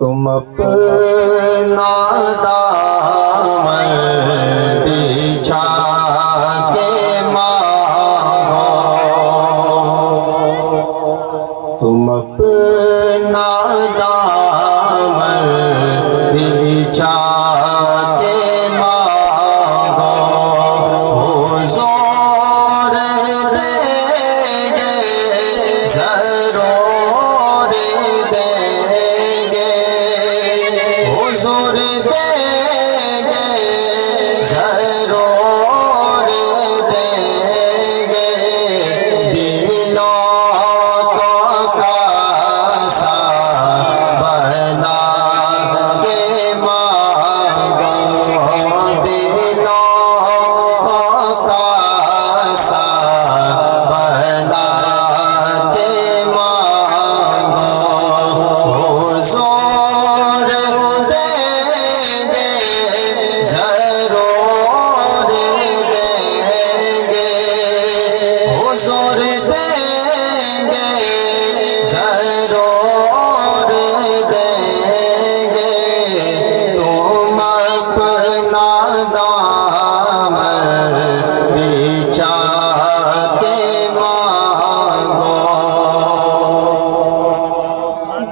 تم اپنا دامن بچھا کے مانگو، تم اپنا دامن بچھا کے مانگو، حضور دیں گے ضرور دیں گے، حضور دیں گے ضرور دیں گے، دلوں کو کاسا بنا کے مانگو، دلوں کو کاسا بنا کے مانگو، حضور دیں گے ضرور دیں گے، حضور دیں گے ضرور دیں گے، تم اپنا دامن بچھا کے مانگو،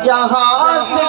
جہاں سے